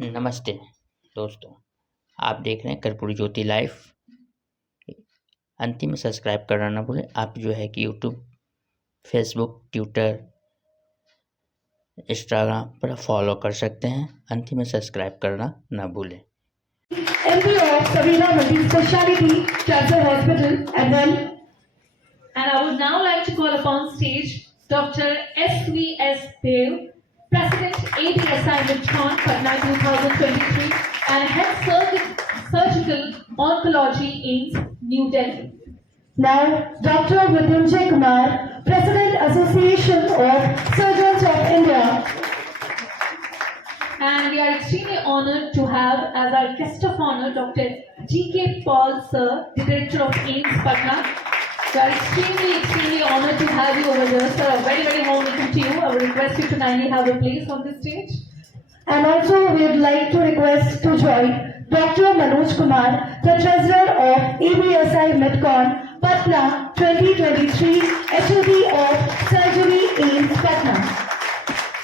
नमस्ते दोस्तों, आप देख रहे हैं कर्पूरी ज्योति लाइव। अंतिम में सब्सक्राइब करना ना भूलें। आप जो है कि यूट्यूब, फेसबुक, ट्विटर, इंस्टाग्राम पर फॉलो कर सकते हैं। अंतिम में सब्सक्राइब करना ना भूलें। MD of Savina Multi-Speciality Cancer Hospital and I would now like to call upon stage Dr. S.V.S. Dev, President ABSI Midcon Patna 2023 and Head Surgical Oncology AIMS, New Delhi. Now, Dr. Vidyunjay Kumar, President Association of Surgeons of India. And we are extremely honored to have as our guest of honor Dr. G.K. Paul Sir, Director of AIMS Patna. We are extremely honored to have you over here, sir. A very warm welcome to you. I would request you to kindly have a place on this stage. And also we would like to request to join Dr. Manoj Kumar, the Treasurer of ABSI Midcon Patna 2023, HOD of Surgery AIMS Patna.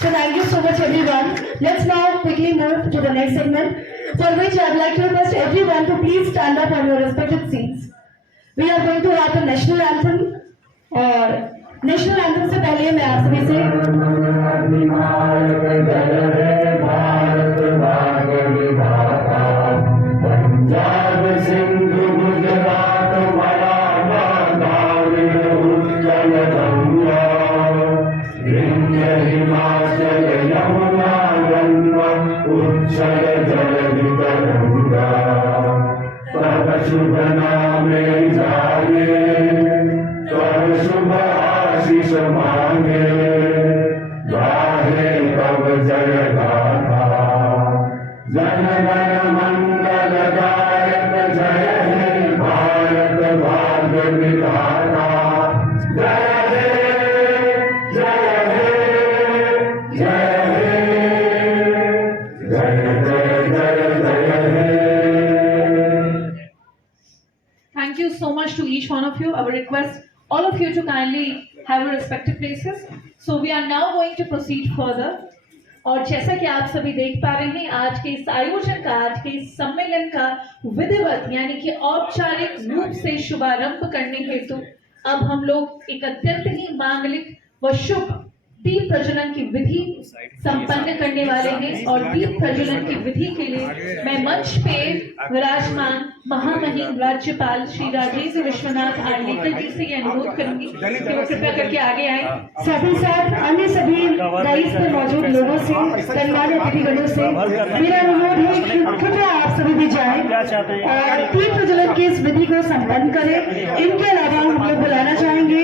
So thank you so much everyone. Let's now quickly move to the next segment, for which I would like to request everyone to please stand up on your respective seats. We are going to have the national anthem, और national anthem से पहले मैं आप सभी से पंजाब सिंधु गुजरात मराठा उत्कल गंगा विंध्य हिमाचल यमुना गंगा उच्छल जलधि तरंगा तब शुभ नामे जागे तब शुभ आशीष मांगे गाहे तब जय गाथा जन गण मंगल गायक जय हे भारत भाग्य विधाता जय हे जय हे जय हे जय जय हे। Thank you so much to each one of you. I would request all of you to kindly have your respective places. So we are now going to proceed further. और जैसा कि आप सभी देख पा रहे हैं, आज के इस आयोजन का, आज के इस सम्मेलन का विधिवत यानी कि औपचारिक रूप से शुभारंभ करने हेतु अब हम लोग एक अत्यंत ही मांगलिक व शुभ दीप प्रज्वलन की विधि संपन्न करने वाले हैं। और दीप प्रज्वलन की विधि के लिए मैं मंच पे विराजमान महामहिम राज्यपाल श्री राजेंद्र विश्वनाथ आर्लेकर जी से अनुरोध करूंगी कि वो कृपया करके आगे आए। साथ ही साथ अन्य सभी राइस में मौजूद लोगों से, गणमान्य अतिथिगणों से मेरा अनुरोध है कि कृपया आप सभी भी जाएं और दीप प्रज्वलन की इस विधि को संपन्न करें। इनके अलावा हम लोग बुलाना चाहेंगे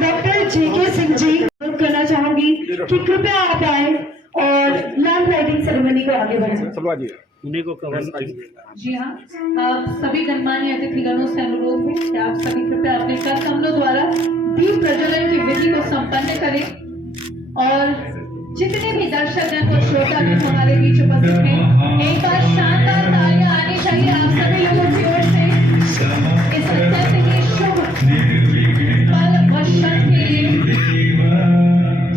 डॉक्टर J.K. सिंह जी, करना चाहूंगी कि कृपया आप आए और लैंड राइटिंग सेरेमनी को आगे बढ़ाएं। उन्हीं को कवर जी हाँ, आप सभी गणमान्य अतिथिगणों से अनुरोध है कि आप सभी कृपया अपने कर कमलों द्वारा दीप प्रज्वलन की विधि को संपन्न करें। और जितने भी दर्शकगण और श्रोतागण हमारे बीच उपस्थित हैं, एक बार शानदार तालियां आनी चाहिए आप सभी लोगों की ओर से इस अत्यंत ही शुभ पल व क्षण के लिए।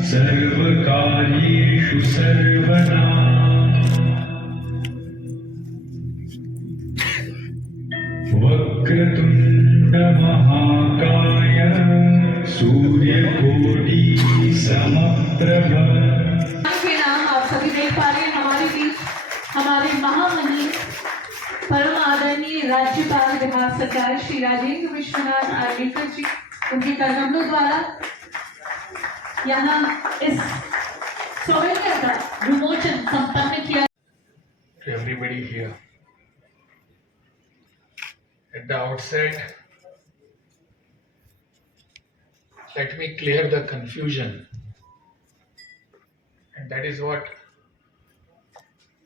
सर्वकार्येषु सर्वदा वक्रतुंड महाकाय सूर्यकोटि समप्रभ। के नाम आप सभी देख पा रहे हैं हमारे बीच हमारे महामहिम परम आदरणीय राज्यपाल बिहार सरकार श्री राजेंद्र विश्वनाथ आर्लेकर जी, उनके करकमलों द्वारा यहाँ इस सौभाग्य का विमोचन संपन्न किया। To everybody here, at the outset, let me clear the confusion, and that is what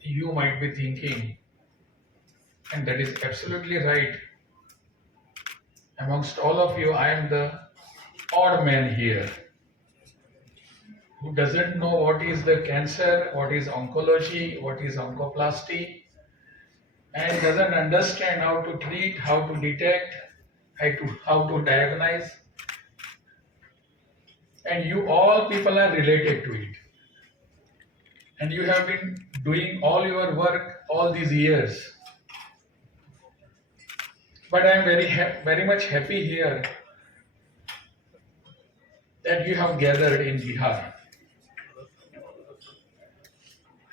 you might be thinking, and that is absolutely right. Amongst all of you, I am the odd man here, who doesn't know what is the cancer, what is oncology, what is oncoplasty, and doesn't understand how to treat, how to detect, how to diagnose. And you all people are related to it. and you have been doing all your work all these years. But I am very much happy here that you have gathered in Bihar.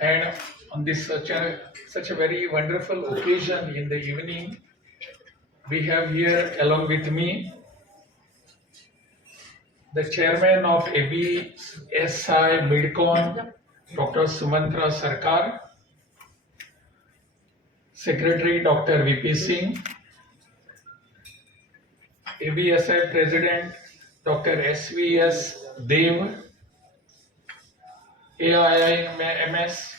And on this such a very wonderful occasion in the evening, we have here along with me the chairman of ABSI Midcon, Dr. Sumantra Sarkar, Secretary Dr. VP Singh, ABSI President Dr. SVS Dev, AIIMS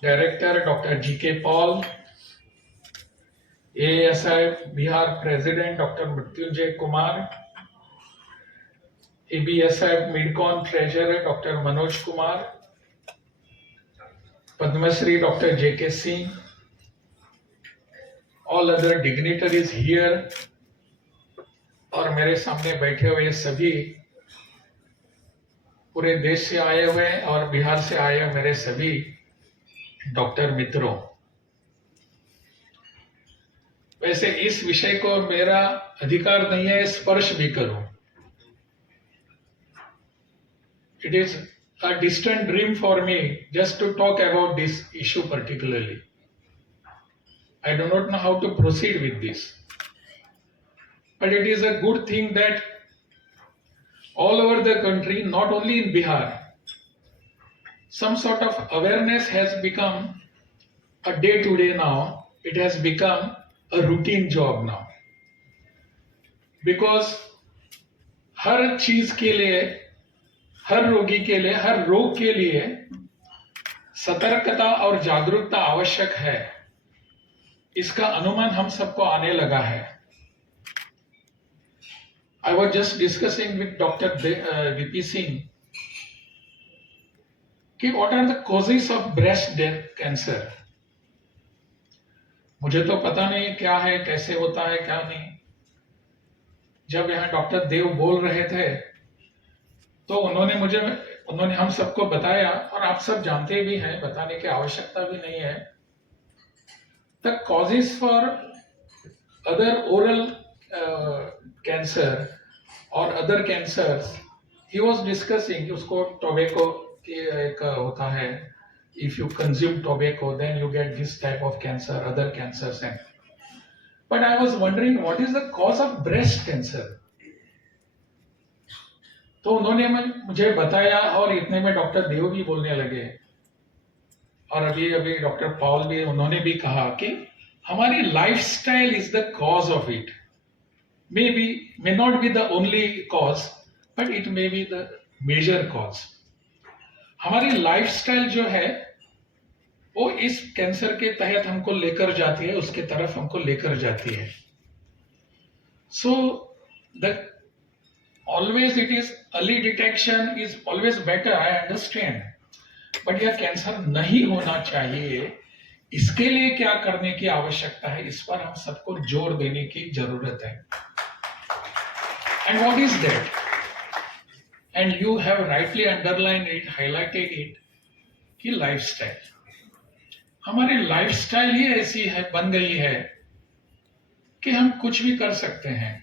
Director Dr. GK Paul, ASI Bihar President Dr. Mrityunjay Kumar, ABSI Midcon Treasurer Dr. Manoj Kumar, Padma Shri Dr. JK Singh, all other dignitaries here, और मेरे सामने बैठे हुए सभी पूरे देश से आए हुए और बिहार से आए हुए मेरे सभी डॉक्टर मित्रों, वैसे इस विषय को मेरा अधिकार नहीं है स्पर्श भी करूं. It is a distant dream for me just to talk about this issue particularly. I do not know how to proceed with this. But it is a good thing that all over the country, not only in Bihar, some sort of awareness has become a day-to-day now. It has become a routine job now. Because हर चीज के लिए, हर रोगी के लिए, हर रोग के लिए सतर्कता और जागरूकता आवश्यक है. इसका अनुमान हम सबको आने लगा है. I was just discussing with Dr. VP Singh कि what are the causes of breast cancer. मुझे तो पता नहीं क्या है, कैसे होता है, क्या नहीं. जब यहाँ डॉक्टर देव बोल रहे थे तो उन्होंने हम सबको बताया, और आप सब जानते भी हैं, बताने की आवश्यकता भी नहीं है. The causes for other oral cancer or other cancers, he was discussing. उसको tobacco की एक होता है, if you consume tobacco then you get this type of cancer, other cancers. And but I was wondering what is the cause of breast cancer. तो उन्होंने मुझे बताया, और इतने में डॉक्टर देव भी बोलने लगे, और अभी डॉक्टर पॉल भी, उन्होंने भी कहा कि हमारी lifestyle is the cause of it. may not be the only cause, but it may be the major cause. हमारी लाइफस्टाइल जो है वो इस कैंसर के तहत हमको लेकर जाती है, उसके तरफ हमको लेकर जाती है. So the always it is early detection is always better, I understand. But यह कैंसर नहीं होना चाहिए, इसके लिए क्या करने की आवश्यकता है, इस पर हम सबको जोर देने की जरूरत है. And what is that? And you have rightly underline it, highlighted it, कि लाइफस्टाइल. हमारी लाइफस्टाइल ही ऐसी है, बन गई है कि हम कुछ भी कर सकते हैं.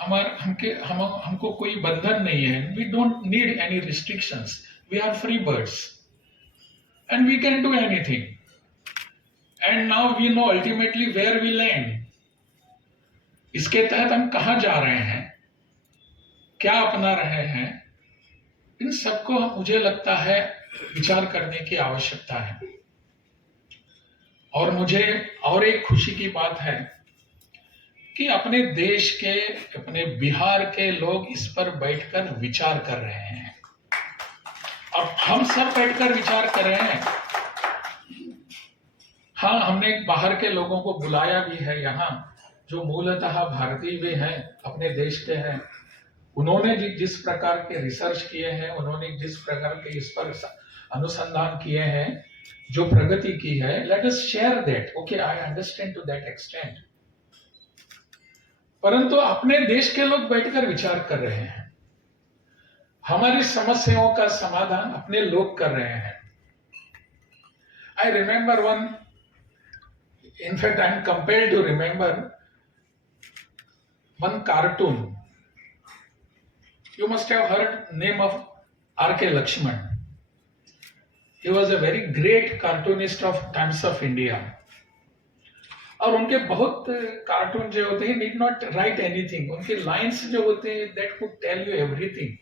हमको कोई बंधन नहीं है. We don't need any restrictions. We are free birds and we can do anything. And now we know ultimately where we land. इसके तहत हम कहाँ जा रहे हैं, क्या अपना रहे हैं, इन सबको मुझे लगता है विचार करने की आवश्यकता है. और मुझे और एक खुशी की बात है कि अपने देश के, अपने बिहार के लोग इस पर बैठकर विचार कर रहे हैं. अब हम सब बैठकर विचार कर रहे हैं. हाँ, हमने बाहर के लोगों को बुलाया भी है यहाँ, जो मूलतः भारतीय भी हैं, अपने देश के हैं. उन्होंने जिस प्रकार के रिसर्च किए हैं, उन्होंने जिस प्रकार के इस पर अनुसंधान किए हैं, जो प्रगति की है, let us share that. Okay, I understand to that extent. परंतु अपने देश के लोग बैठकर विचार कर रहे हैं. हमारी समस्याओं का समाधान अपने लोग कर रहे हैं. I remember one, in fact, I am compelled to remember one cartoon. You must have heard name of R.K. Lakshman. He was a very great cartoonist of Times of India. और उनके बहुत कार्टून जो होते हैं need not write anything, उनके lines जो होते हैं that could tell you everything.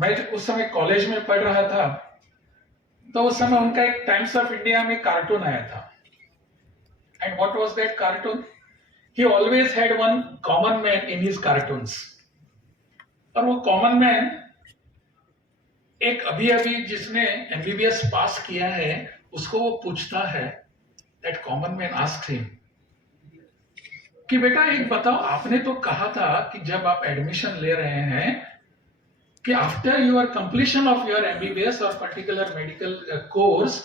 मैं उस समय कॉलेज में पढ़ रहा था, तो उस समय उनका एक टाइम्स ऑफ इंडिया में कार्टून आया था. And what was that cartoon? He always had one common man in his cartoons. और वो कॉमन मैन एक अभी अभी जिसने एमबीबीएस पास किया है उसको वो पूछता है. That common man asks him कि बेटा एक बताओ, आपने तो कहा था कि जब आप एडमिशन ले रहे हैं कि after your completion of your MBBS और particular medical course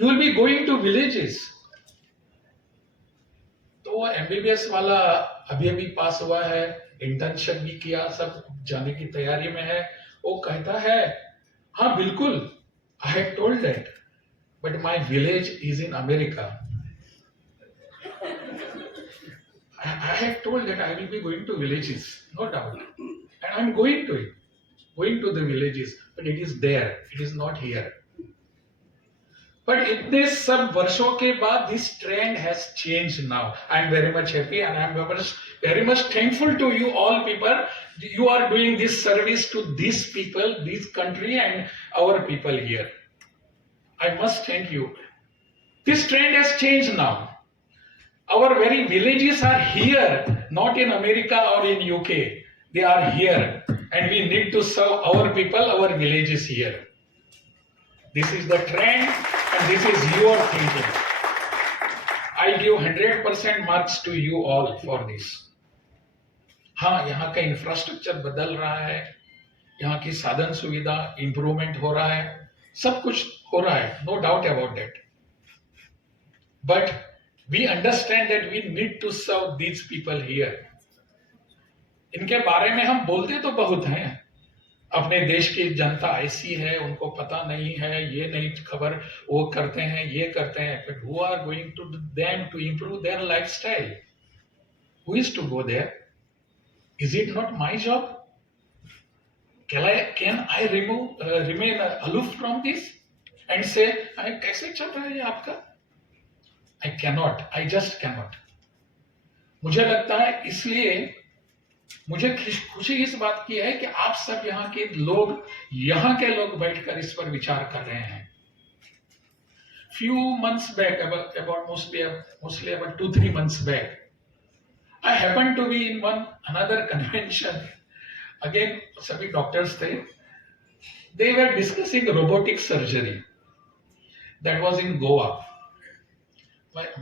you will be going to villages. तो वो एमबीबीएस वाला अभी अभी पास हुआ है, इंटर्नशिप भी किया, सब जाने की तैयारी में है. वो कहता है हाँ बिल्कुल, I have told that, but my village is in America. I have told that I will be going to villages, no doubt, and I am going to it, going to the villages, but it is there, it is not here. But इतने सब वर्षों के बाद this trend has changed now. I am very much happy and I am very much thankful to you all people. You are doing this service to these people, this country and our people here. I must thank you. This trend has changed now. Our very villages are here, not in America or in UK. They are here, and we need to serve our people, our villages here. This is the trend, and this is your thinking. I give 100% marks to you all for this. हाँ, यहाँ का infrastructure बदल रहा है, यहाँ की साधन सुविधा इम्प्रूवमेंट हो रहा है, सब कुछ हो रहा है, no doubt about that. But we understand that we need to serve these people here. इनके बारे में हम बोलते तो बहुत हैं, अपने देश की जनता ऐसी है, उनको पता नहीं है, ये नहीं खबर, वो करते हैं, ये करते हैं, but who are going to them to improve their lifestyle? Who is to go there? Is it not my job? Can I remain aloof from this and say, कैसे चल रहा है आपका? I cannot, I just cannot. मुझे लगता है इसलिए मुझे खुशी इस बात की है कि आप सब यहाँ के लोग बैठकर इस पर विचार कर रहे हैं. Few months back, about mostly about 2-3 months back, I happened to be in another convention. Again, सभी डॉक्टर्स थे. They were discussing robotic surgery. That was in Goa.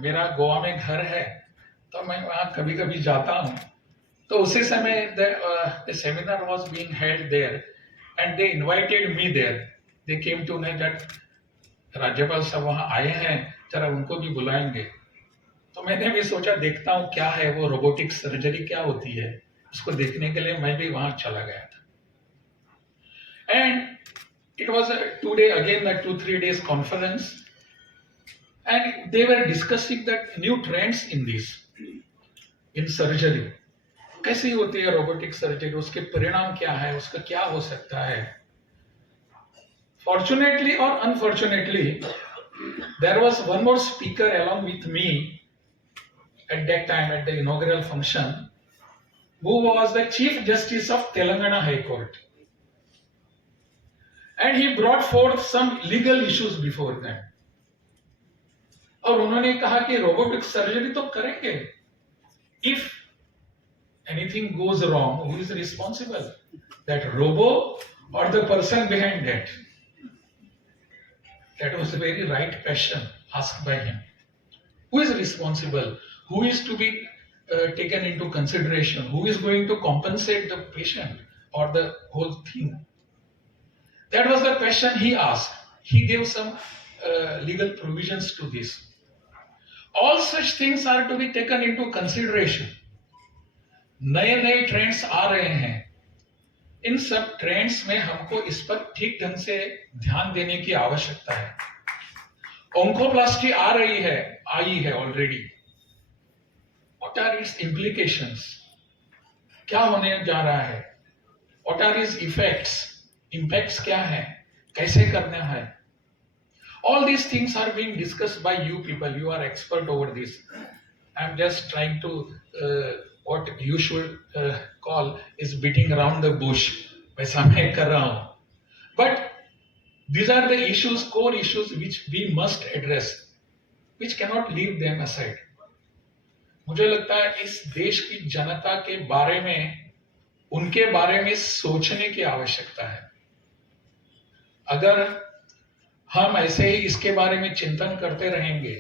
मेरा गोवा में घर है, तो मैं वहाँ कभी कभी जाता हूँ. तो उसी समय the seminar was being held there and they invited me there. They came to know that राज्यपाल साहब वहाँ आए हैं, जरा उनको भी बुलाएंगे. तो मैंने भी सोचा देखता हूँ क्या है वो रोबोटिक सर्जरी क्या होती है, उसको देखने के लिए मैं भी वहाँ चला गया था. And it was a 2-3 days conference. And they were discussing that new trends in this, in surgery. कैसी होती है रोबोटिक सर्जरी, उसके परिणाम क्या है, उसका क्या हो सकता है. Fortunately or unfortunately, there was one more speaker along with me at that time at the inaugural function, who was the Chief Justice of Telangana High Court. And he brought forth some legal issues before them. और उन्होंने कहा कि robotic surgery तो करेंगे. If anything goes wrong, who is responsible? That robo or the person behind that? That was a very right question asked by him. Who is responsible? Who is to be taken into consideration? Who is going to compensate the patient or the whole thing? That was the question he asked. He gave some legal provisions to this. All such things are to be taken into consideration. नए trends आ रहे हैं. इन सब trends में हमको इस पर ठीक ढंग से ध्यान देने की आवश्यकता है। ओंकोप्लास्टी आई है already. What are its implications? क्या होने जा रहा है? What are its effects? Impacts क्या है? कैसे करना है? All these things are being discussed by you people. You are expert over this. I'm just trying to what you should call is beating around the bush. वैसा मैं कर रहा हूँ. But these are the issues, core issues which we must address, which cannot leave them aside. मुझे लगता है इस देश की जनता के बारे में, उनके बारे में सोचने की आवश्यकता है। अगर हम ऐसे ही इसके बारे में चिंतन करते रहेंगे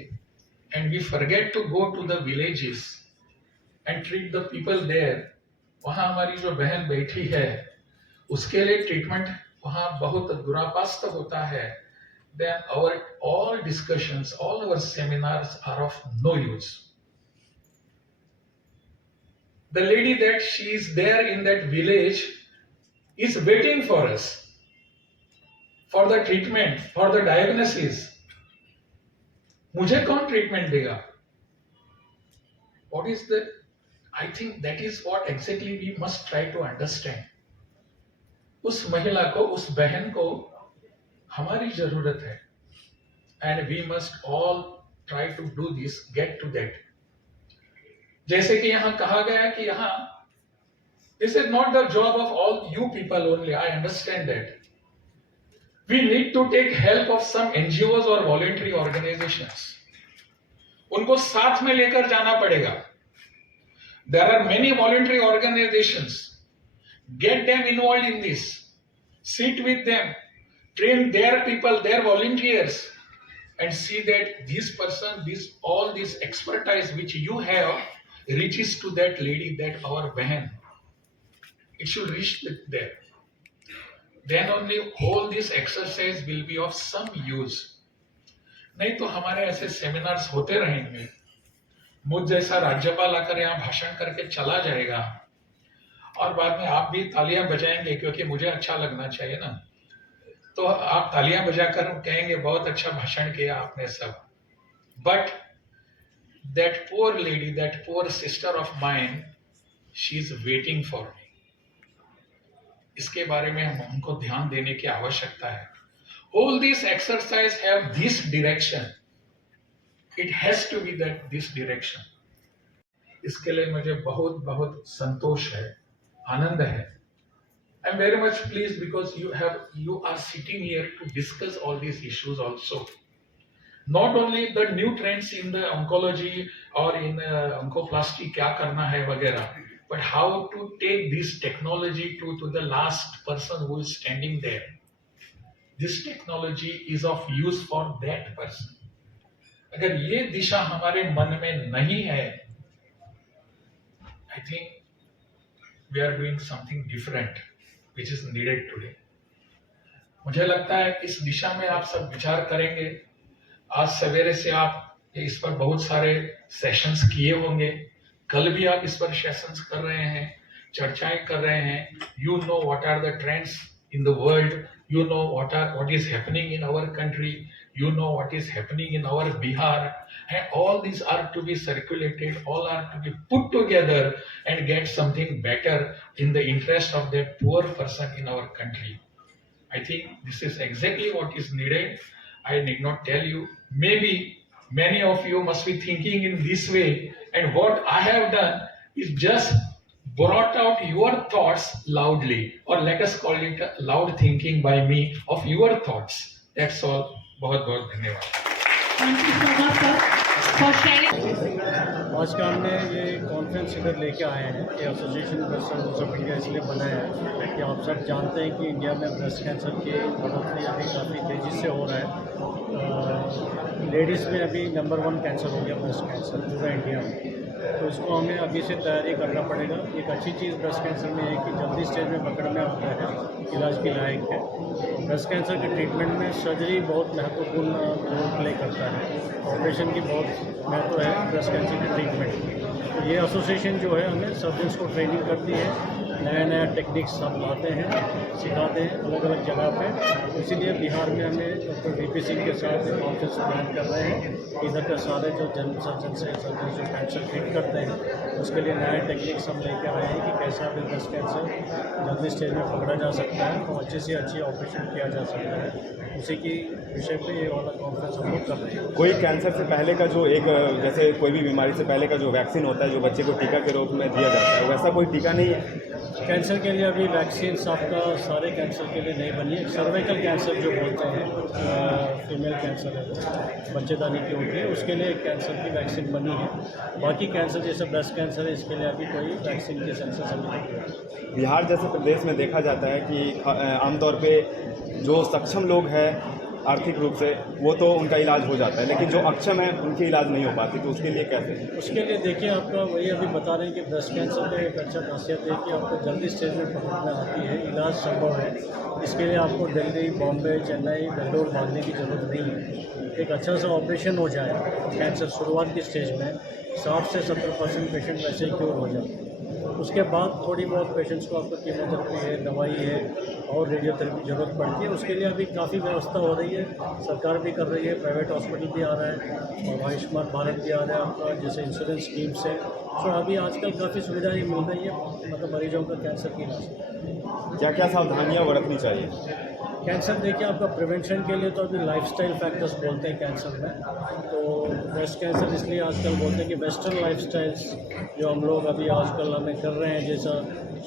and we forget to go to the villages and treat the people there, वहां हमारी जो बहन बैठी है उसके लिए ट्रीटमेंट वहां बहुत दुरापास्त होता है, then our all discussions, all our seminars are of no use. The lady that she is there in that village is waiting for us, for the treatment, for the diagnosis. मुझे कौन treatment देगा? What is the? I think that is what exactly we must try to understand. उस महिला को, उस बहन को हमारी जरूरत है, and we must all try to do this, get to that. जैसे कि यहाँ कहा गया कि यहाँ, this is not the job of all you people only. I understand that. We need to take help of some NGOs or voluntary organizations. उनको साथ में लेकर जाना पड़ेगा. There are many voluntary organizations. Get them involved in this. Sit with them. Train their people, their volunteers, and see that all this expertise which you have reaches to that lady, that our behan. It should reach there. Then only all this exercise will be of some use. नहीं तो हमारे ऐसे seminars होते रहेंगे, मुझ जैसा राज्यपाल आकर यहाँ भाषण करके चला जाएगा और बाद में आप भी तालियां बजाएंगे क्योंकि मुझे अच्छा लगना चाहिए ना, तो आप तालियां बजाकर कहेंगे बहुत अच्छा भाषण किया आपने सब। But that poor lady, that poor sister of mine, she is waiting for me. इसके बारे में हमको ध्यान देने की आवश्यकता है। All these exercise have this direction. It has to be this direction. इसके लिए मुझे बहुत बहुत संतोष है, आनंद है। I'm very much pleased because you are sitting here to discuss all these issues also. Not only the new trends in the oncology or in oncoplasty क्या करना है वगैरह, but how to take this technology to the last person who is standing there. This technology is of use for that person. अगर ये दिशा हमारे मन में नहीं है, I think we are doing something different, which is needed today. मुझे लगता है इस दिशा में आप सब विचार करेंगे। आज सवेरे से आप इस पर बहुत सारे सेशंस किए होंगे, कल भी आप इस पर सेशंस कर रहे हैं, चर्चाएं कर रहे हैं। You know what are the trends in the world, you know what is happening in our country, you know what is happening in our Bihar, and all these are to be circulated, all are to be put together and get something better in the interest of that poor person in our country. I think this is exactly what is needed. I need not tell you. Maybe many of you must be thinking in this way, and what I have done is just brought out your thoughts loudly, or let us call it loud thinking by me of your thoughts. That's all. बहुत बहुत धन्यवाद। Thank you so much, sir, for sharing. आज का हमने ये conference इधर लेके आए हैं कि association breast cancer of India इसलिए बनाया है कि आप सब जानते हैं कि इंडिया में ब्रेस्ट कैंसर की बढ़ोतरी अभी काफ़ी तेज़ी से हो रहा है। लेडीज़ में अभी नंबर 1 कैंसर हो गया ब्रेस्ट कैंसर पूरा इंडिया में, तो इसको हमें अभी से तैयारी करना पड़ेगा। एक अच्छी चीज़ ब्रेस्ट कैंसर में है कि जल्दी स्टेज में पकड़ में आता है, इलाज के लायक है। ब्रेस्ट कैंसर के ट्रीटमेंट में सर्जरी बहुत महत्वपूर्ण रोल प्ले करता है, ऑपरेशन की बहुत महत्व है ब्रेस्ट कैंसर के ट्रीटमेंट की। तो ये एसोसिएशन जो है हमें सर्जन्स को ट्रेनिंग करती है नया नया टेक्निक्स हम लाते हैं, सिखाते हैं अलग अलग जगह पे। इसीलिए बिहार में हमें डॉक्टर वीपी सिंह के साथ कॉन्फ्रेंस प्लान कर रहे हैं। इधर के सारे जो जनरल सर्जन से सर्जन जो कैंसर ट्रीट करते हैं उसके लिए नए टेक्निक्स हम लेकर आए हैं कि कैसा भी ब्रेस्ट कैंसर जल्दी स्टेज में पकड़ा जा सकता है और अच्छे से अच्छी ऑपरेशन किया जा सकता है। उसी की विषय पे ये वाला कॉन्फ्रेंस हम लोग कर रहे हैं। कोई कैंसर से पहले का जो एक जैसे कोई भी बीमारी से पहले का जो वैक्सीन होता है जो बच्चे को टीका के रूप में दिया जाता है, वैसा कोई टीका नहीं है? कैंसर के लिए अभी वैक्सीन आपका सारे कैंसर के लिए नहीं बनी है। सर्वाइकल कैंसर जो बोलते हैं, फीमेल कैंसर है वो बच्चेदानी की होती है, उसके लिए कैंसर की वैक्सीन बनी है। बाकी कैंसर जैसे ब्रेस्ट कैंसर है इसके लिए अभी कोई वैक्सीन के सेंसस अभी नहीं है। बिहार जैसे प्रदेश में देखा जाता है कि आमतौर पे जो सक्षम लोग हैं आर्थिक रूप से वो तो उनका इलाज हो जाता है, लेकिन जो अक्षम है उनकी इलाज नहीं हो पाती, तो उसके लिए कैसे? उसके लिए देखिए आपका वही अभी बता रहे हैं कि ब्रेस्ट कैंसर का एक अच्छा खासियत है कि आपको जल्दी स्टेज में पकड़ में आती है, इलाज संभव है। इसके लिए आपको दिल्ली, बॉम्बे, चेन्नई, बेंगलोर भागने की ज़रूरत नहीं है। एक अच्छा सा ऑपरेशन हो जाए कैंसर शुरुआत की स्टेज में 60 से 70% पेशेंट वैसे ही क्योर हो जाते हैं। उसके बाद थोड़ी बहुत पेशेंट्स को आपको कीमोथेरेपी है, दवाई है और रेडियोथेरेपी ज़रूरत पड़ती है। उसके लिए अभी काफ़ी व्यवस्था हो रही है, सरकार भी कर रही है, प्राइवेट हॉस्पिटल भी आ रहा है और आयुष्मान भारत भी आ रहा है आपका, जैसे इंश्योरेंस स्कीम्स है। तो अभी आजकल काफ़ी सुविधाएं मिल रही है मतलब मरीजों का कैंसर की इलाज। क्या क्या सावधानियाँ बरतनी चाहिए? कैंसर देखिए आपका प्रिवेंशन के लिए तो अभी लाइफस्टाइल फैक्टर्स बोलते हैं कैंसर में। तो ब्रेस्ट कैंसर इसलिए आजकल बोलते हैं कि वेस्टर्न लाइफस्टाइल्स जो हम लोग अभी आजकल हमें कर रहे हैं, जैसा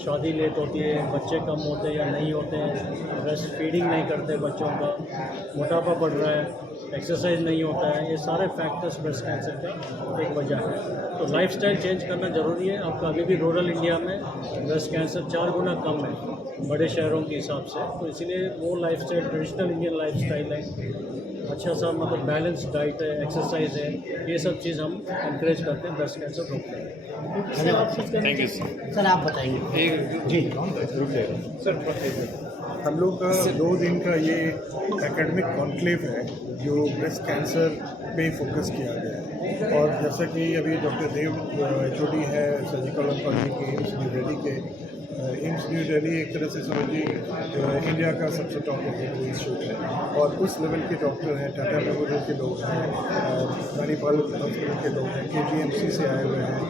शादी लेट होती है, बच्चे कम होते हैं या नहीं होते हैं, ब्रेस्ट फीडिंग नहीं करते बच्चों का, मोटापा बढ़ रहा है, एक्सरसाइज नहीं होता है, ये सारे फैक्टर्स ब्रेस्ट कैंसर का एक वजह है। तो लाइफस्टाइल चेंज करना ज़रूरी है। आपका अभी भी रूरल इंडिया में ब्रेस्ट कैंसर 4 गुना कम है बड़े शहरों के हिसाब से। तो इसीलिए वो लाइफस्टाइल ट्रेडिशनल इंडियन लाइफस्टाइल है, अच्छा सा मतलब बैलेंस डाइट है, एक्सरसाइज है, ये सब चीज़ हम इंकरेज करते हैं ब्रेस्ट कैंसर रोकने में। थैंक यू सर आप बताइए। जी रुक जाइए सर, हम लोग का 2 दिन का ये एकेडमिक कॉन्क्लेव है जो ब्रेस्ट कैंसर पे फोकस किया गया है। और जैसा कि अभी डॉक्टर देव HOD है सर्जिकल ऑन्कोलॉजी के एम्स न्यू दिल्ली के, एम्स न्यू दिल्ली एक तरह से समझिए इंडिया का सबसे टॉप इंस्टीट्यूट है और उस लेवल के डॉक्टर हैं, टाटा मेमोरियल के लोग हैं, मणिपाल हॉस्पिटल के लोग हैं, KGMC से आए हुए हैं,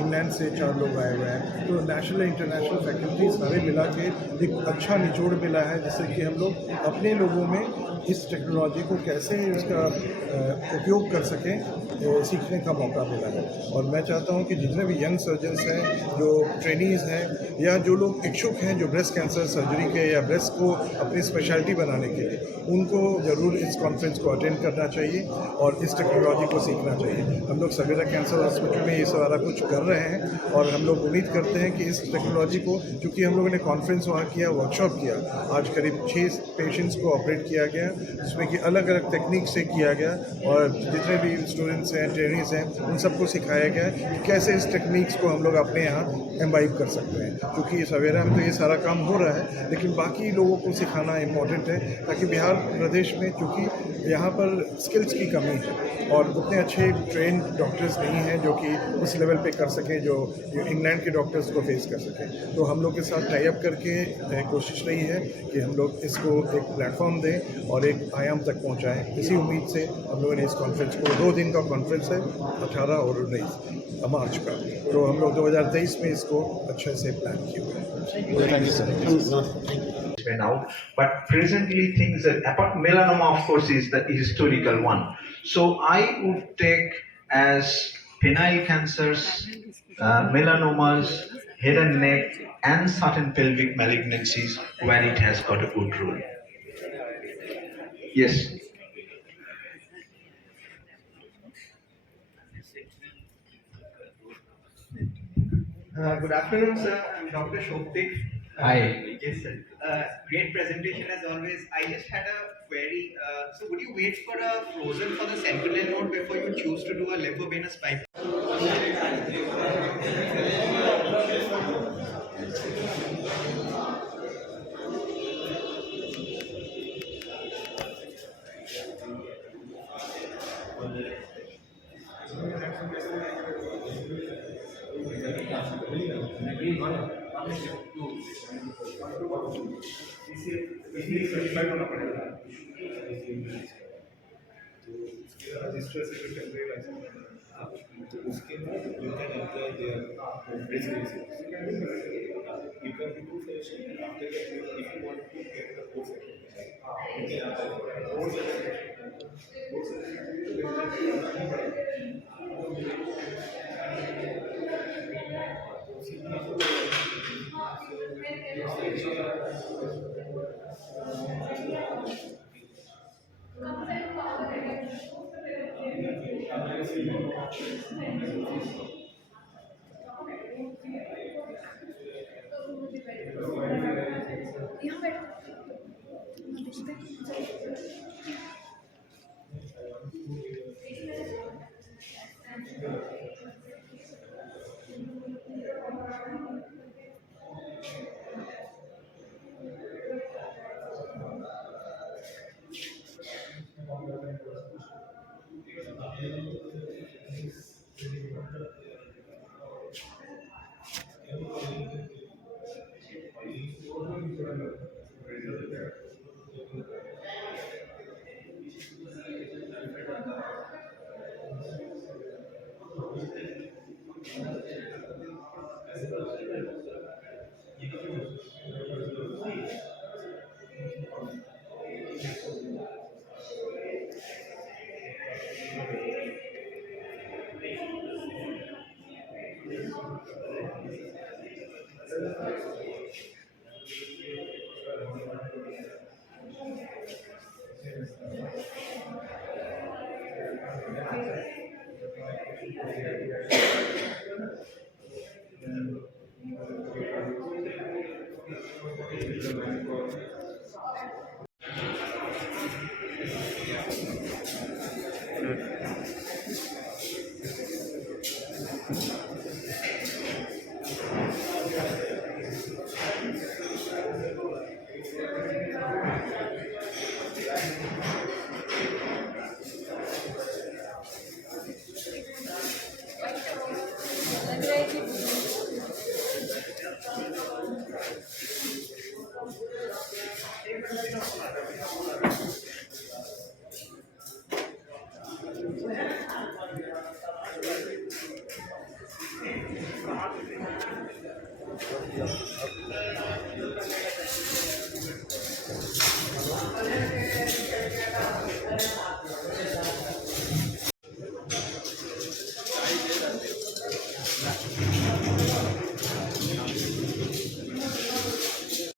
इंग्लैंड से 4 लोग आए हुए हैं। तो नेशनल इंटरनेशनल फैकल्टी सारे मिला के एक अच्छा निचोड़ मिला है जिससे कि हम लोग अपने लोगों में इस टेक्नोलॉजी को कैसे इसका उपयोग कर सकें सीखने का मौका मिला है। और मैं चाहता हूं कि जितने भी यंग सर्जन्स हैं, जो ट्रेनीज़ हैं या जो लोग इच्छुक हैं जो ब्रेस्ट कैंसर सर्जरी के या ब्रेस्ट को अपनी स्पेशलिटी बनाने के लिए, उनको ज़रूर इस कॉन्फ्रेंस को अटेंड करना चाहिए और इस टेक्नोलॉजी को सीखना चाहिए। हम लोग सवेरा कैंसर हॉस्पिटल में ये सारा कुछ कर रहे हैं और हम लोग उम्मीद करते हैं कि इस टेक्नोलॉजी को, क्योंकि हम लोगों ने कॉन्फ्रेंस वहाँ किया, वर्कशॉप किया, आज करीब 6 पेशेंट्स को ऑपरेट किया गया जिसमें कि अलग अलग टेक्निक से किया गया और जितने भी स्टूडेंट्स हैं, ट्रेनीज़ हैं, उन सबको सिखाया गया कि कैसे इस टेक्निक्स को हम लोग अपने यहाँ एम्बाइब कर सकते हैं। क्योंकि सवेरा में तो ये सारा काम हो रहा है लेकिन बाकी लोगों को सिखाना इम्पॉर्टेंट है ताकि बिहार प्रदेश में, क्योंकि यहाँ पर स्किल्स की कमी है और उतने अच्छे ट्रेन डॉक्टर्स नहीं हैं जो कि उस लेवल पे कर सकें जो इंग्लैंड के डॉक्टर्स को फेस कर सकें। तो हम लोग के साथ टाई अप करके कोशिश रही है कि हम लोग इसको एक प्लेटफॉर्म दें और एक आयाम तक पहुँचाएँ। इसी उम्मीद से हम लोगों ने इस कॉन्फ्रेंस को, 2 दिन का कॉन्फ्रेंस है 18 और 19 मार्च का, तो हम लोग 2023 में इसको अच्छे से प्लान किए हुए हैं। Been out, but presently things that apart melanoma of course is the historical one. So I would take as penile cancers, melanomas, head and neck, and certain pelvic malignancies where it has got a good role. Yes. Good afternoon, sir. I'm Dr. Shobtik. Hi. Yes, sir. Great presentation as always. I just had a query. So, would you wait for a frozen for the sentinel node before you choose to do a lymphovenous pipe? इसलिए certified होना पड़ेगा तो उसके register से जो temporary licence तो उसके बाद you can apply there residency you can do finish after that if you want to get the course you can apply